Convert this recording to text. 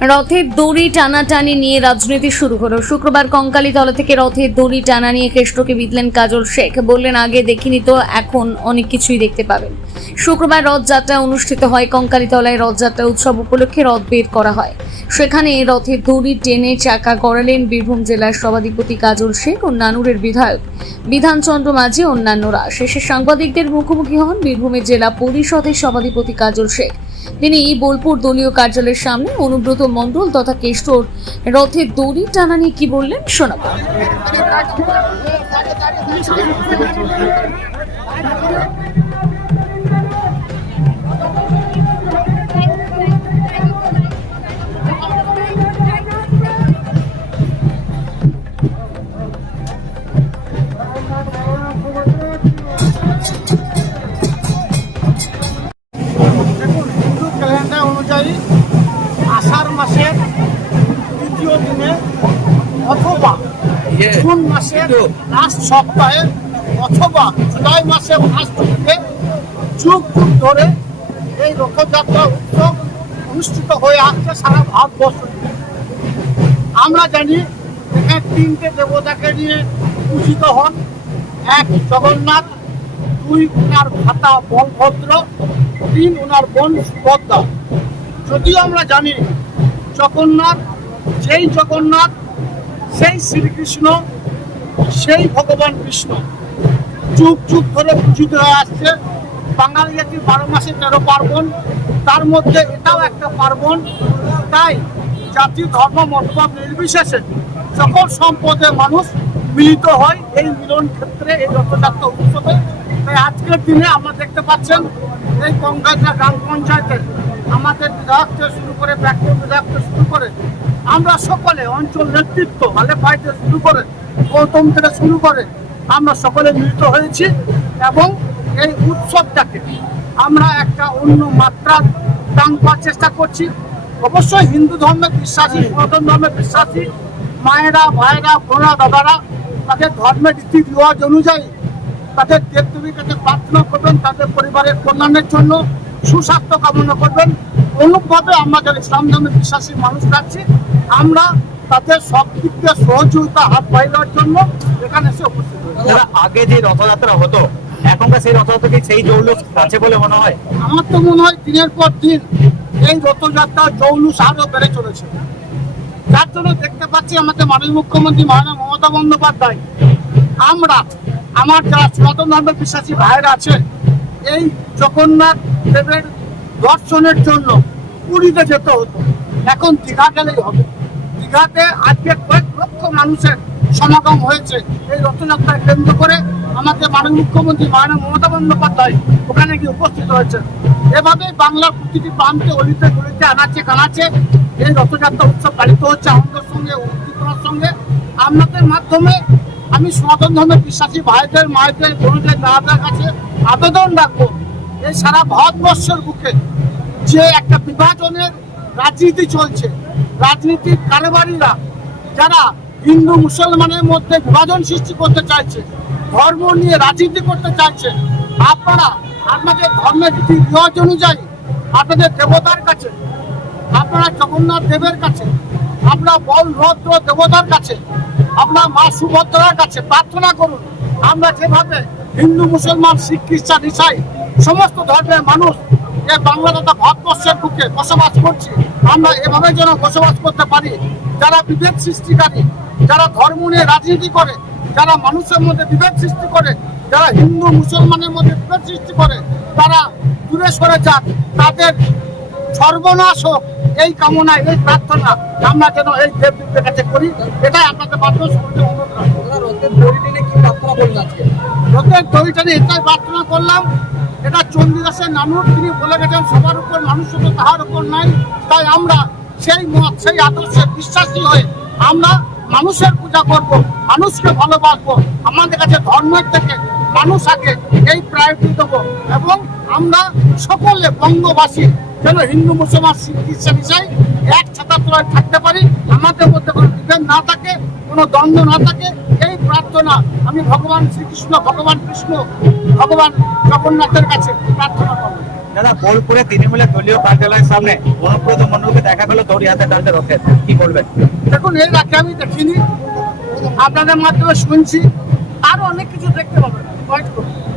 রথের দড়ি টানাটানি নিয়ে রাজনীতি শুরু হলো। শুক্রবার কঙ্কালীতলা থেকে রথের দড়ি টানা নিয়ে কেষ্টকে বিদলেন কাজল শেখ। বললেন, আগে দেখিনি তো, এখন অনেক কিছুই দেখতে পাবেন। শুক্রবার রথযাত্রা অনুষ্ঠিত হয়। কঙ্কালীতলায় রথযাত্রা উৎসব উপলক্ষে রথ বের করা হয়। সেখানে রথের দড়ি টেনে চাকা গড়ালেন বীরভূম জেলার সভাধিপতি কাজল শেখ ও নানুরের বিধায়ক। বিধানচন্দ্র মাঝি অন্যান্যরা। শেষে সাংবাদিকদের মুখোমুখি হন বীরভূমের জেলা পরিষদের সভাধিপতি কাজল শেখ। তিনি বোলপুর দলীয় কার্যালয়ের সামনে অনুব্রত মন্ডল তথা কেষ্টর রথের দড়ি টানা নিয়ে কি বললেন শোনাবো। জুন মাসের লাস্ট সপ্তাহে অথবা জুলাই মাসের ফার্স্ট উইকে যুগ যুগ ধরে এই রথযাত্রা উৎসব অনুষ্ঠিত হয়ে আসছে সারা ভারতবর্ষ। আমরা জানি এখানে তিনটে দেবতাকে নিয়ে পূজিত হন এক জগন্নাথ দুই ওনার ভাতা বলভদ্র তিন ওনার বোন সুভদ্রা যদিও আমরা জানি জগন্নাথ যেই জগন্নাথ সেই শ্রীকৃষ্ণ, সেই ভগবান কৃষ্ণ যুগ যুগ ধরে পূজিত হয়ে আসছে। বাঙালি জাতির বারো মাসে তেরো পার্বণ, তার মধ্যে এটাও একটা পার্বণ। তাই জাতি, ধর্ম, মতবাদ নির্বিশেষে সকল সম্পদের মানুষ মিলিত হয় এই মিলন ক্ষেত্রে, এই রথযাত্রা উৎসবে। তাই আজকের দিনে আমরা দেখতে পাচ্ছেন এই গঙ্গাজা গ্রাম পঞ্চায়েতে আমাদের বিধায়ক থেকে শুরু করে ব্যাকুল বিধায়ক থেকে শুরু করে আমরা সকলে অঞ্চল নেতৃত্ব ভাই থেকে শুরু করে গৌতম থেকে শুরু করে আমরা সকলে মিলিত হয়েছি এবং এই উৎসবটাকে আমরা একটা অন্য মাত্রা দান চেষ্টা করছি। অবশ্যই হিন্দু ধর্মে বিশ্বাসী, সনাতন ধর্মে বিশ্বাসী, মায়েরা ভাইয়েরা বোনা দাদারা তাদের ধর্মের রীতি রিওয়াজ অনুযায়ী তাদের দেবদেবীর কাছে প্রার্থনা করবেন তাদের পরিবারের কল্যাণের জন্য সুস্বাস্থ্য কামনা করবেন। অনুপভাবে আমরা যারা ইসলাম ধর্মে বিশ্বাসী মানুষ আছি আমরা তাদের সব দিক দিয়ে সহযোগিতা হাত পাইবার জন্য এখানে এসে উপস্থিত হয়েছি। আগে যে রথযাত্রা হতো এখনকার সেই রথযাত্রা কি সেই জৌলুস আছে বলে মনে হয়? আমার তো মনে হয় দিনের পর দিন এই রথযাত্রা জৌলুস আরও বেড়ে চলেছে। যার জন্য দেখতে পাচ্ছি আমাদের মাননীয় মুখ্যমন্ত্রী মাননীয় মমতা বন্দ্যোপাধ্যায়। আমরা আমার যারা সনাতন ধর্মের বিশ্বাসী ভাইয়ের আছে, এই জগন্নাথ দেবের দর্শনের জন্য পুরীতে যেতে হতো। এখন দীঘা গেলেই হবে। দীঘাতে আজকে কয়েক লক্ষ মানুষের সমাগম হয়েছে। এই রথযাত্রা কেন্দ্র করে আমাদের মাননীয় মুখ্যমন্ত্রী মাননীয় মমতা বন্দ্যোপাধ্যায় ওখানে গিয়ে উপস্থিত হয়েছে এভাবে বাংলার প্রতিটি প্রান্তে অলিতে গলিতে আনাচে কানাচে এই রথযাত্রা উৎসব পালিত হচ্ছে আমাদের সঙ্গে উদ্দীপনার সঙ্গে। আপনাদের মাধ্যমে আমি সনাতন ধর্মের বিশ্বাসী, ভাইদের, মায়েদের, বোনদের, দাদাদের কাছে আবেদন রাখব এই সারা ভারতবর্ষের বুকে যে একটা বিভাজনের রাজনীতি চলছে, রাজনীতির কারবারিরা যারা হিন্দু, মুসলমানের মধ্যে বিভাজন সৃষ্টি করতে চাইছে, ধর্ম নিয়ে রাজনীতি করতে চাইছে, আপনারা আপনাদের ধর্মের রীতি রিওয়াজ অনুযায়ী আপনাদের দেবতার কাছে, আপনারা জগন্নাথ দেবের কাছে আপনারা বলভদ্র দেবতার কাছে আপনার মা সুভদ্রার কাছে প্রার্থনা করুন। আমরা যেভাবে হিন্দু, মুসলমান, শিখ, খ্রিস্টান, ইসাই সমস্ত ধর্মের মানুষ এ বাংলা তথা ভারতবর্ষের বুকে বসবাস করছি, আমরা এভাবে যেন বসবাস করতে পারি। যারা বিভেদ সৃষ্টিকারী, যারা ধর্ম নিয়ে রাজনীতি করে, যারা মানুষের মধ্যে বিভেদ সৃষ্টি করে, যারা হিন্দু, মুসলমানের মধ্যে বিভেদ সৃষ্টি করে, তারা দূরে সরে যাক। তাদের সর্বনাশ হোক। এই কামনায় এই প্রার্থনা আমরা যেন এই দেবদূতের কাছে করি। এটাই আপনাদের মাধ্যমে সকলকে অনুরোধ এটাই প্রার্থনা করলাম। এটা চণ্ডীদাসের নানুর তিনি বলে গেছেন সবার উপর মানুষ শুধু তাহার উপর নাই। তাই আমরা সেই মত সেই আদর্শে বিশ্বাসী হয়ে আমরা মানুষের পূজা করব মানুষকে ভালোবাসবো। আমাদের কাছে ধর্মের থেকে মানুষ আগে এই প্রায়োরিটি দেবো। এবং আমরা সকলে বঙ্গবাসী যেন হিন্দু মুসলমান খ্রিস্টান হিসাবে এক ছাতার তলায় থাকতে পারি আমাদের মধ্যে কোনো বিভেদ না থাকে কোনো দ্বন্দ্ব না থাকে। এই প্রার্থনা আমি ভগবান শ্রীকৃষ্ণ ভগবান কৃষ্ণ ভগবান জগন্নাথের কাছে প্রার্থনা করব। দাদা বোলপুরে তৃণমূলের দলীয় কার্যালয়ের সামনে অনুব্রত মন্ডলকে দেখা গেল দড়ি হাতে টানতে রথের। কি বলবেন? দেখুন এর আগে আমি দেখিনি। আপনাদের মাধ্যমে শুনছি। আরও অনেক কিছু pode, pô.